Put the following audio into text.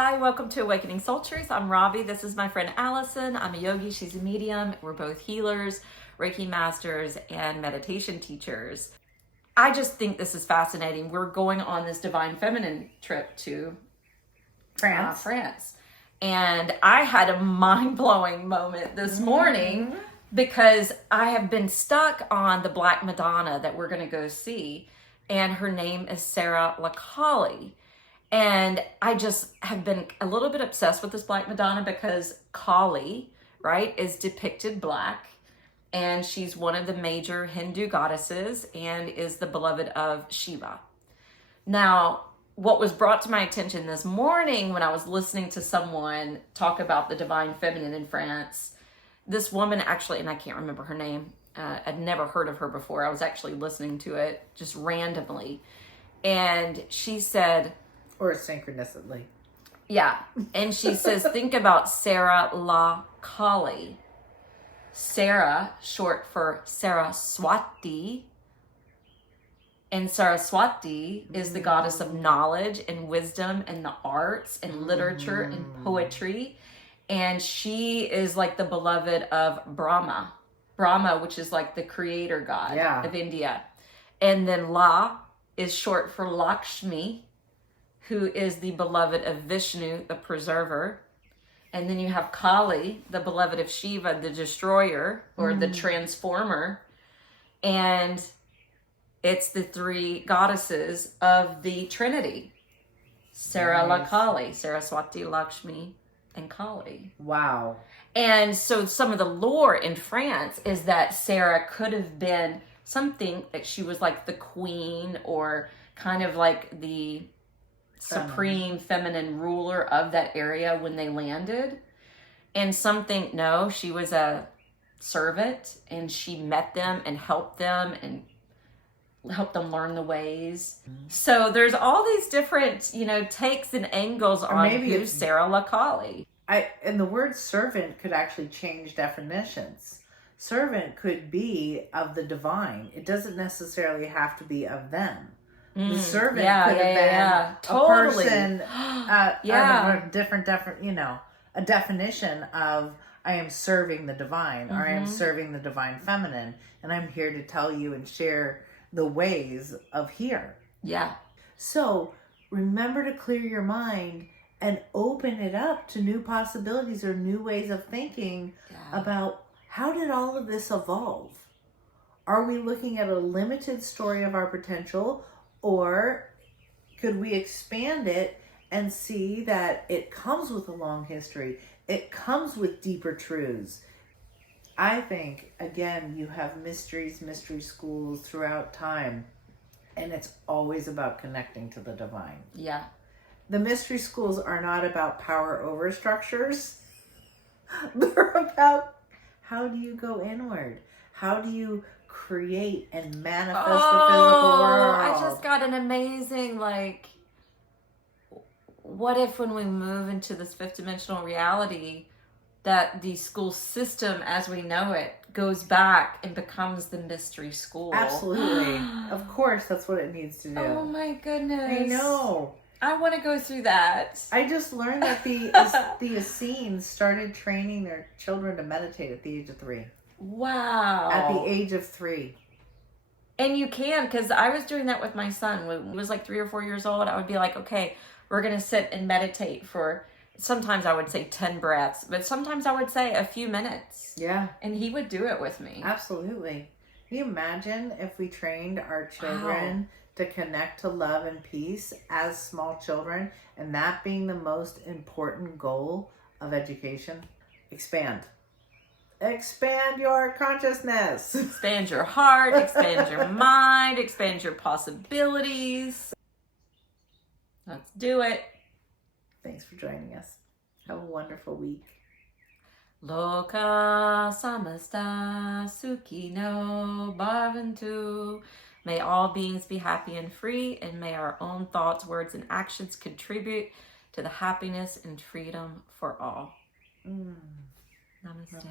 Hi, welcome to Awakening Soul Truth. I'm Robbie. This is my friend Allison. I'm a yogi. She's a medium. We're both healers, Reiki masters, and meditation teachers. I just think this is fascinating. We're going on this Divine Feminine trip to France. And I had a mind-blowing moment this morning because I have been stuck on the Black Madonna that we're going to go see. And her name is Sarah LaCauley. And I just have been a little bit obsessed with this Black Madonna because Kali, right, is depicted black. And she's one of the major Hindu goddesses and is the beloved of Shiva. Now, what was brought to my attention this morning when I was listening to someone talk about the Divine Feminine in France, this woman actually, and I can't remember her name, I'd never heard of her before. I was actually listening to it just randomly. And she said... Or synchronously. Yeah. And she says, think about Sarah LaCauley. Sarah, short for Saraswati. And Saraswati is the goddess of knowledge and wisdom and the arts and literature and poetry. And she is like the beloved of Brahma. Brahma, which is like the creator god of India. And then La is short for Lakshmi, who is the beloved of Vishnu, the preserver. And then you have Kali, the beloved of Shiva, the destroyer or the transformer. And it's the three goddesses of the Trinity. Sarah LaCauley, Saraswati, Lakshmi, and Kali. Wow. And so some of the lore in France is that Sarah could have been something that she was like the queen or kind of like the supreme feminine ruler of that area when they landed. And some think, no, she was a servant and she met them and helped them learn the ways. So there's all these different, takes and angles on who's Sarah LaCauley. And the word servant could actually change definitions. Servant could be of the divine. It doesn't necessarily have to be of them. The servant could have been totally. A person, a definition of I am serving the divine or I am serving the divine feminine, and I'm here to tell you and share the ways of here. Yeah. So remember to clear your mind and open it up to new possibilities or new ways of thinking about how did all of this evolve? Are we looking at a limited story of our potential? Or could we expand it and see that it comes with a long history? It comes with deeper truths. I think, again, you have mystery schools throughout time, and it's always about connecting to the divine. Yeah. The mystery schools are not about power over structures. They're about how do you go inward? How do you create and manifest the physical world? I just got an amazing, what if when we move into this fifth dimensional reality that the school system as we know it goes back and becomes the mystery school? Absolutely. Of course, that's what it needs to do. Oh my goodness. I know. I want to go through that. I just learned that the Essenes started training their children to meditate at the age of 3. Wow. At the age of 3. And you can, because I was doing that with my son. When he was like 3 or 4 years old, I would be like, okay, we're going to sit and meditate for, sometimes I would say 10 breaths, but sometimes I would say a few minutes. Yeah. And he would do it with me. Absolutely. Can you imagine if we trained our children to connect to love and peace as small children, and that being the most important goal of education? Expand your consciousness. Expand your heart, expand your mind, expand your possibilities. Let's do it. Thanks for joining us. Have a wonderful week. Loka samasta sukhino bhavantu. May all beings be happy and free, and may our own thoughts, words, and actions contribute to the happiness and freedom for all. Namaste.